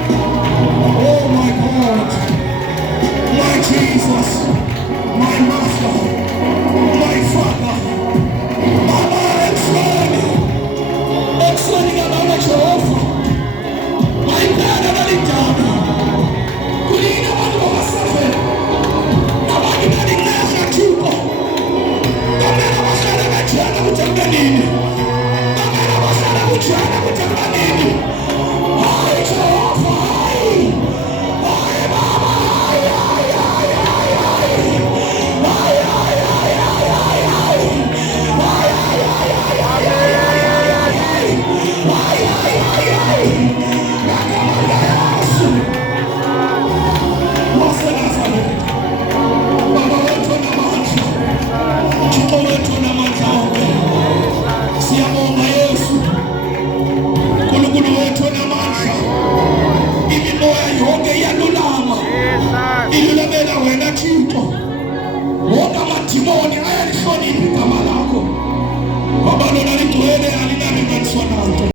Oh my God, my Jesus, my Master, my Father, Baba explaining about Jehovah, my God, analitama, kulina watu wasafe, na watu nalikesha chuko, kamera wasana kachana kutanga nini, kamera wasana kuchana kutanga nini, hai Jehovah, hai Baba, hai ililebela wena Thixo wonke amadimoni ayalishoniphi igama lakho. Baba lona ligcwele alinani nganiswa nanto.